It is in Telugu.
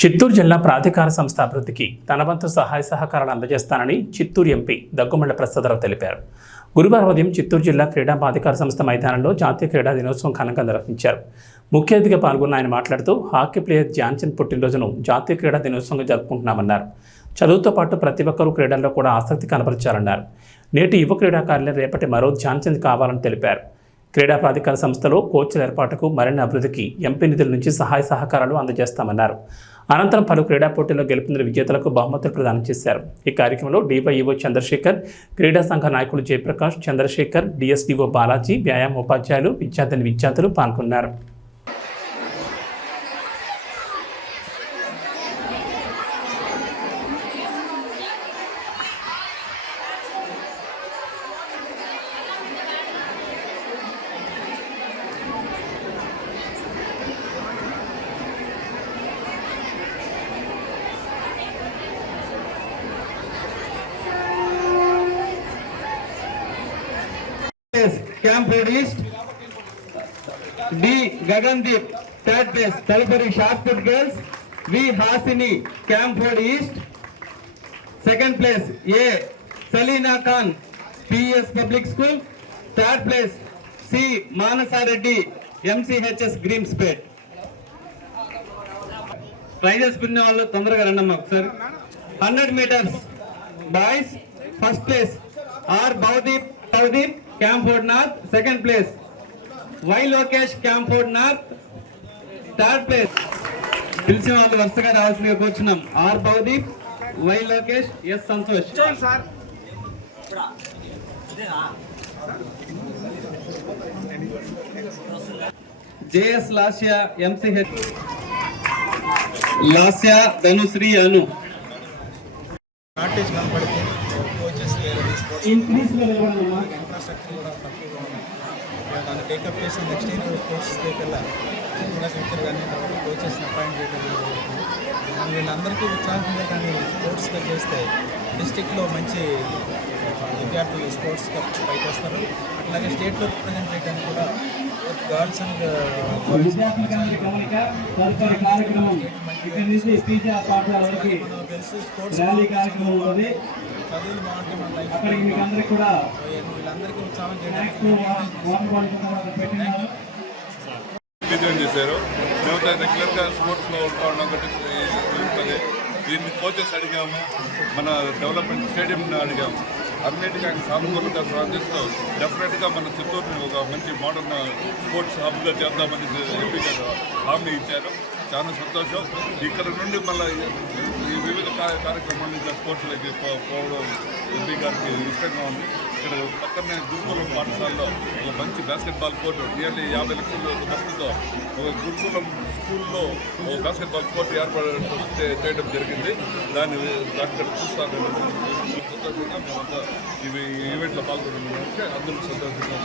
చిత్తూరు జిల్లా ప్రాధికార సంస్థ అభివృద్ధికి తన వంతు సహాయ సహకారాలు అందజేస్తానని చిత్తూరు ఎంపీ దగ్గుమల్ల ప్రసాదరావు తెలిపారు. గురువారం ఉదయం చిత్తూరు జిల్లా క్రీడా ప్రాధికార సంస్థ మైదానంలో జాతీయ క్రీడా దినోత్సవం ఘనంగా నిర్వహించారు. ముఖ్య అతిథిగా పాల్గొన్న ఆయన మాట్లాడుతూ హాకీ ప్లేయర్ ధ్యాన్చంద్ పుట్టినరోజును జాతీయ క్రీడా దినోత్సవంగా జరుపుకుంటున్నామన్నారు. చదువుతో పాటు ప్రతి ఒక్కరూ క్రీడల్లో కూడా ఆసక్తి కనపరిచారన్నారు. నేటి యువ క్రీడాకారులే రేపటి మరో ధ్యాన్చంద్ కావాలని తెలిపారు. క్రీడా ప్రాధికార సంస్థలో కోచ్ల ఏర్పాటుకు మరిన్ని అభివృద్ధికి ఎంపీ నిధుల నుంచి సహాయ సహకారాలు అందజేస్తామన్నారు. అనంతరం పలు క్రీడా పోటీల్లో గెలుపొందిన విజేతలకు బహుమతులు ప్రదానం చేశారు. ఈ కార్యక్రమంలో డివైఈఓ చంద్రశేఖర్ క్రీడా సంఘ నాయకులు జయప్రకాష్ చంద్రశేఖర్ డిఎస్డిఓ బాలాజీ వ్యాయామ ఉపాధ్యాయులు విద్యార్థిని విద్యార్థులు పాల్గొన్నారు. Camp east. D Gagandeep third place తదుపరి short girls. V Hasini camp east. Second place A Salina Khan PS public school. Third place C Manasa Reddy ఎంసీహెచ్ఎస్ Greams Peth prizes పిన్న వాళ్ళు తొందరగా రండి అమ్మా ఒకసారి. Hundred metres boys first place R బౌద్ Camford north second place Y Lokesh Camford north third place పిలిచిన వాళ్ళు వరుసగా రావాల్సిందిగా కూర్చున్నాం. Are బౌదీప్ why Lokesh S Santosh JS Lasya MCh Lasya Dhanushri Anu shortage కనపడింది కోచెస్ లేరు ఇన్ఫ్రాస్ట్రక్చర్ కూడా తక్కువగా ఉంది. దాన్ని టేకప్ చేసి నెక్స్ట్ ఇయర్ స్పోర్ట్స్ వెళ్ళా ఇన్ఫ్రాస్ట్రక్చర్ కానీ తర్వాత కోచెస్ని అపాయింట్ చేయడం జరుగుతుంది. మనం వీళ్ళందరికీ ఉత్సాహంగా కానీ స్పోర్ట్స్గా చేస్తే డిస్టిక్లో మంచి విద్యార్థులు స్పోర్ట్స్ పైకి వస్తారు. అట్లాగే స్టేట్లో రిప్రజెంట్ చేయడానికి కూడా గర్ల్స్ అండ్ విద్యార్థులకి గమనిక తదుపరి కార్యక్రమం నుంచి పాఠశాల వరకు స్పోర్ట్స్ ర్యాలీ కార్యక్రమం చదువులు మన లైఫ్ అక్కడికి మీకు కూడా వీళ్ళందరికీ ఉత్సాహం చేయడానికి చేశారు మేమైతే రెగ్యులర్గా స్పోర్ట్స్లో ఉంటుంది దీన్ని కోచెస్ అడిగాము. మన డెవలప్మెంట్ స్టేడియం అడిగాము. అన్నిటికీ ఆయన సానుకూలంగా స్పందిస్తూ డెఫినెట్గా మన చిత్తూరుని ఒక మంచి మోడర్న్ స్పోర్ట్స్ హబ్గా చేద్దామని ఎంపీ గారు హామీ ఇచ్చారు. చాలా సంతోషం. ఇక్కడ నుండి మళ్ళీ కార్యక్రమాలు ఇంకా స్పోర్ట్స్లోకి పోవడం ఎంపీ గారికి ఇష్టంగా ఉంది. ఇక్కడ పక్కనే గురుకులం పాఠశాలలో ఒక మంచి బాస్కెట్బాల్ కోర్టు నియర్లీ యాభై లక్షల ఖర్చుతో ఒక గురుకులం స్కూల్లో ఒక బాస్కెట్బాల్ కోర్టు ఏర్పాటు చేయడం జరిగింది. దాన్ని డాక్టర్ చూస్తాను. సంతోషంగా మేమంతా ఇవి ఈవెంట్లో పాల్గొనడానికి అందరూ సంతోషంగా